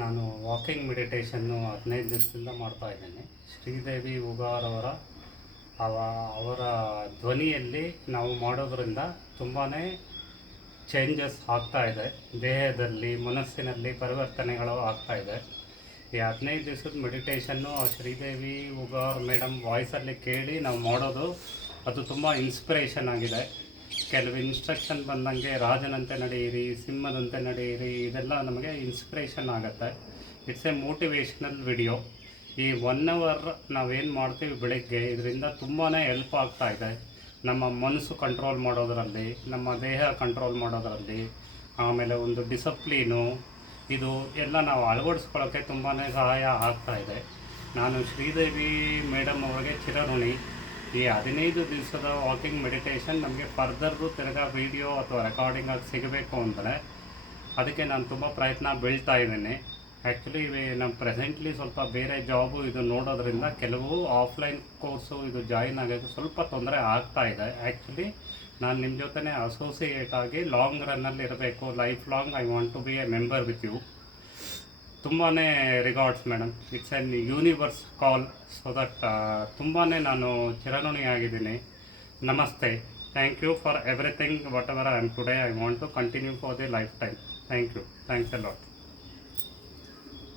ನಾನು ವಾಕಿಂಗ್ ಮೆಡಿಟೇಷನ್ನು 15 ದಿವಸದಿಂದ ಮಾಡ್ತಾ ಇದ್ದೇನೆ. ಶ್ರೀದೇವಿ ಉಗಾರ್ ಅವರ ಧ್ವನಿಯಲ್ಲಿ ನಾವು ಮಾಡೋದರಿಂದ ತುಂಬಾ ಚೇಂಜಸ್ ಆಗ್ತಾ ಇದೆ. ದೇಹದಲ್ಲಿ, ಮನಸ್ಸಿನಲ್ಲಿ ಪರಿವರ್ತನೆಗಳು ಆಗ್ತಾ ಇದೆ. ಈ 15 ದಿವಸದ ಮೆಡಿಟೇಷನ್ನು ಆ ಶ್ರೀದೇವಿ ಉಗಾರ್ ಮೇಡಮ್ ವಾಯ್ಸಲ್ಲಿ ಕೇಳಿ ನಾವು ಮಾಡೋದು, ಅದು ತುಂಬ ಇನ್ಸ್ಪಿರೇಷನ್ ಆಗಿದೆ. ಕೆಲವು ಇನ್ಸ್ಟ್ರಕ್ಷನ್ ಬಂದಂಗೆ ರಾಜನಂತೆ ನಡೆಯಿರಿ, ಸಿಂಹದಂತೆ ನಡೆಯಿರಿ, ಇದೆಲ್ಲ ನಮಗೆ ಇನ್ಸ್ಪಿರೇಷನ್ ಆಗುತ್ತೆ. It's A motivational video. ಈ 1 ಅವರ್ ನಾವೇನು ಮಾಡ್ತೀವಿ ಬೆಳಗ್ಗೆ, ಇದರಿಂದ ತುಂಬಾ ಹೆಲ್ಪ್ ಆಗ್ತಾ ಇದೆ. ನಮ್ಮ ಮನಸ್ಸು ಕಂಟ್ರೋಲ್ ಮಾಡೋದರಲ್ಲಿ, ನಮ್ಮ ದೇಹ ಕಂಟ್ರೋಲ್ ಮಾಡೋದರಲ್ಲಿ, ಆಮೇಲೆ ಒಂದು ಡಿಸಪ್ಲೀನು, ಇದು ಎಲ್ಲ ನಾವು ಅಳವಡಿಸ್ಕೊಳ್ಳೋಕ್ಕೆ ತುಂಬಾ ಸಹಾಯ ಆಗ್ತಾ ಇದೆ. ನಾನು ಶ್ರೀದೇವಿ ಮೇಡಮ್ ಅವರಿಗೆ ಚಿರಋಣಿ. ಈ 15 ದಿವಸದ ವಾಕಿಂಗ್ ಮೆಡಿಟೇಷನ್ ನಮಗೆ ಫರ್ದರ್ದು ತಿರ್ಗಾ ವೀಡಿಯೋ ಅಥವಾ ರೆಕಾರ್ಡಿಂಗ್ ಆಗಿ ಸಿಗಬೇಕು ಅಂದರೆ ಅದಕ್ಕೆ ನಾನು ತುಂಬ ಪ್ರಯತ್ನ ಬೀಳ್ತಾ ಇದ್ದೀನಿ. ಆ್ಯಕ್ಚುಲಿ ನಮ್ಮ ಪ್ರೆಸೆಂಟ್ಲಿ ಸ್ವಲ್ಪ ಬೇರೆ ಜಾಬು ಇದು ನೋಡೋದ್ರಿಂದ ಕೆಲವು ಆಫ್ಲೈನ್ ಕೋರ್ಸು ಇದು ಜಾಯಿನ್ ಆಗೋಕ್ಕೆ ಸ್ವಲ್ಪ ತೊಂದರೆ ಆಗ್ತಾ ಇದೆ. ಆ್ಯಕ್ಚುಲಿ ನಾನು ನಿಮ್ಮ ಜೊತೆ ಅಸೋಸಿಯೇಟ್ ಆಗಿ ಲಾಂಗ್ ರನ್ನಲ್ಲಿ ಇರಬೇಕು, life long I want to be a member with you. ತುಂಬಾ regards madam. It's an universe call. So that ತುಂಬಾ ನಾನು ಚಿರಋಣಿಯಾಗಿದ್ದೀನಿ. ನಮಸ್ತೆ. Thank you for everything. What ever I am today, I want to continue for the life time. Thank you. Thanks a lot.